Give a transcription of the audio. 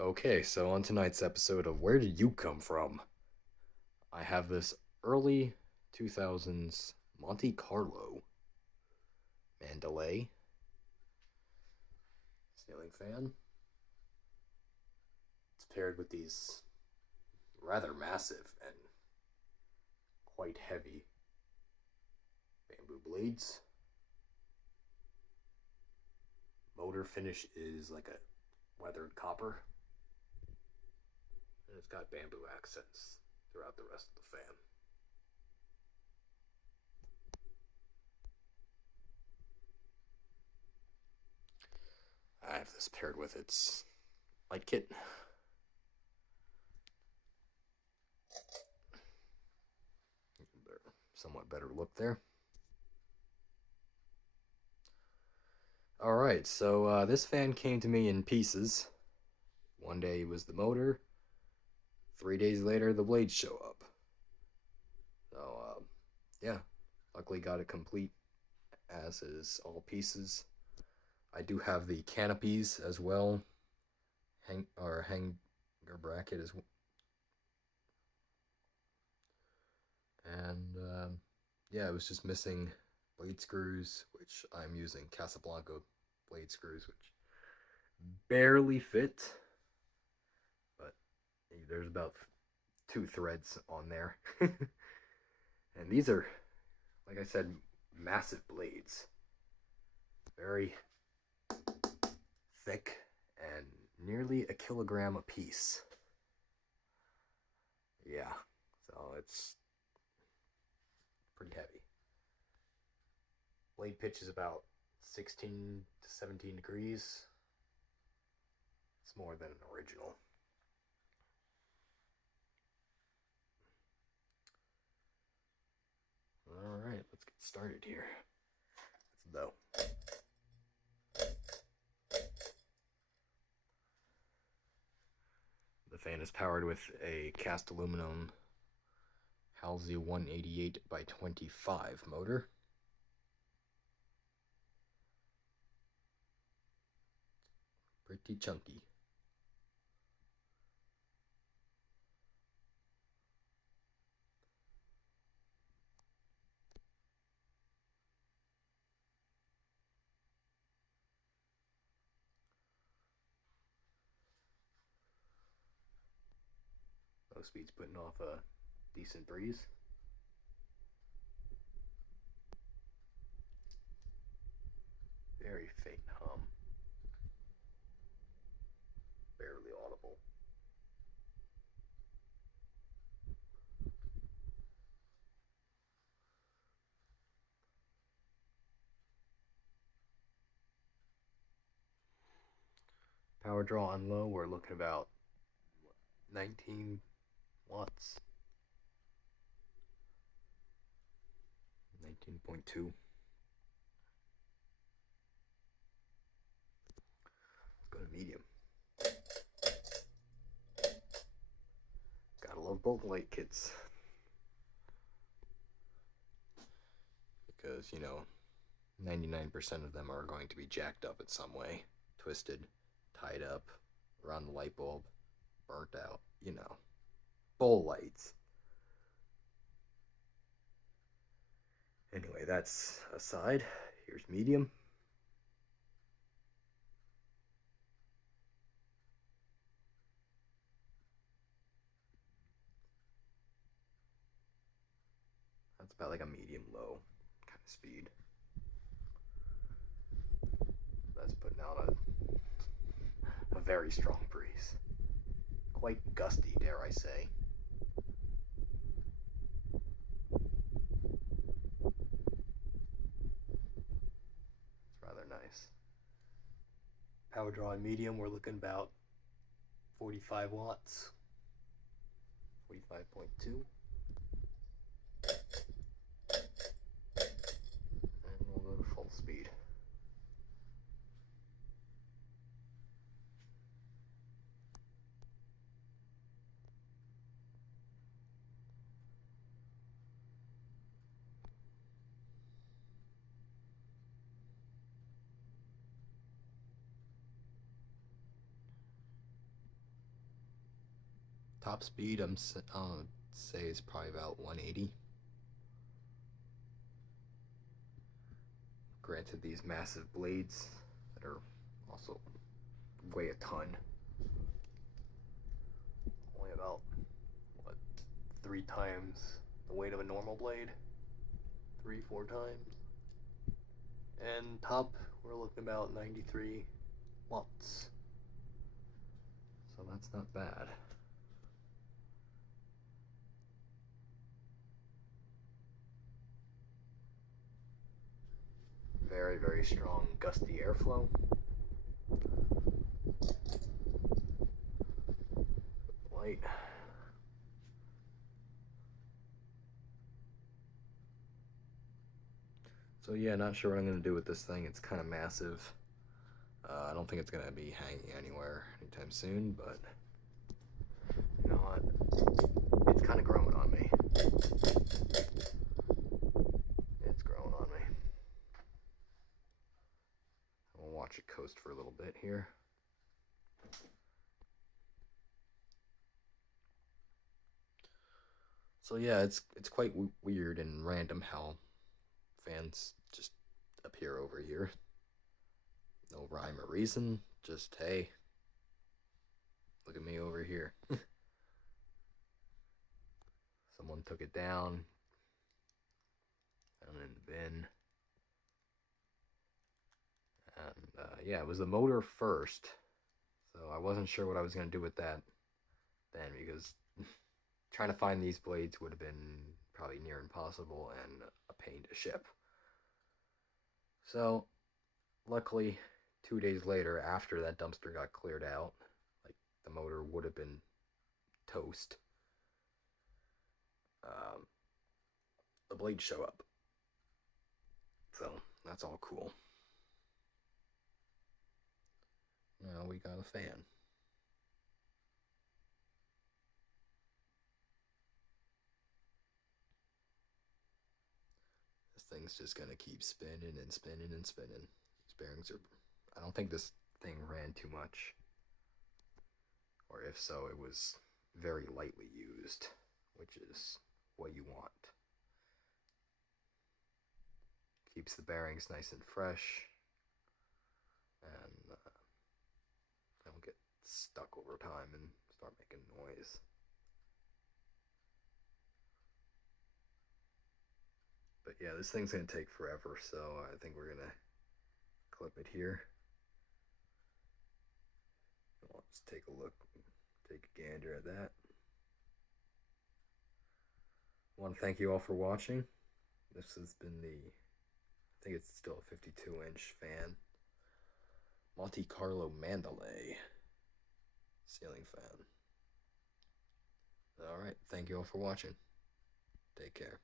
Okay, so on tonight's episode of Where Did You Come From? I have this early 2000s Monte Carlo Mandalay ceiling fan. It's paired with these rather massive and quite heavy bamboo blades. Motor finish is like a weathered copper, and it's got bamboo accents throughout the rest of the fan. I have this paired with its light kit. Somewhat better look there. Alright, so this fan came to me in pieces. One day was the motor. 3 days later, the blades show up. So, yeah, luckily got it complete, as is all pieces. I do have the canopies as well. Hanger bracket as well. And, yeah, it was just missing blade screws, which I'm using Casablanca blade screws, which barely fit, but there's about 2 threads on there. And these are, like I said, massive blades. Very thick and nearly a kilogram a piece. Yeah, so it's pretty heavy. Blade pitch is about 16 to 17 degrees. It's more than an original. Alright, let's get started here. Though. The fan is powered with a cast aluminum Halsey 188 by 25 motor. Pretty chunky. Low speed's putting off a decent breeze. Very faint hum. Barely audible. Power draw on low, we're looking about 19 watts. 19.2. Let's go to medium. Gotta love both light kits. Because, 99% of them are going to be jacked up in some way. Twisted, tied up, around the light bulb, burnt out, Bowl lights. Anyway, that's aside. Here's medium. That's about like a medium-low kind of speed. That's putting out a very strong breeze. Quite gusty, dare I say. It's rather nice. Power draw on medium, we're looking about 45 watts. 45.2. And we'll go to full speed. Top speed, I'll say is probably about 180. Granted, these massive blades that are also weigh a ton. Only about, what, 3 times the weight of a normal blade? 3-4 times. And top, we're looking about 93 watts. So that's not bad. Very, very strong gusty airflow. Light. So yeah, not sure what I'm going to do with this thing. It's kind of massive. I don't think it's going to be hanging anywhere anytime soon, but you know what? It's kind of growing on me. It's growing on me. I'll watch it coast for a little bit here. So yeah, it's quite weird and random how fans just appear over here. No rhyme or reason, just hey, look at me over here. Someone took it down in the bin. And yeah, it was the motor first, so I wasn't sure what I was going to do with that then, because trying to find these blades would have been probably near impossible and a pain to ship. So luckily 2 days later, after that dumpster got cleared out, like the motor would have been toast, the blades show up. So that's all cool. Now we got a fan. This thing's just gonna keep spinning and spinning and spinning. These bearings are, I don't think this thing ran too much. Or if so, it was very lightly used, which is what you want. Keeps the bearings nice and fresh, and don't get stuck over time and start making noise. But yeah, this thing's gonna take forever, so I think we're gonna clip it here. Let's take a look, take a gander at that. I want to thank you all for watching. This has been I think it's still a 52-inch fan. Monte Carlo Mandalay ceiling fan. Alright, thank you all for watching. Take care.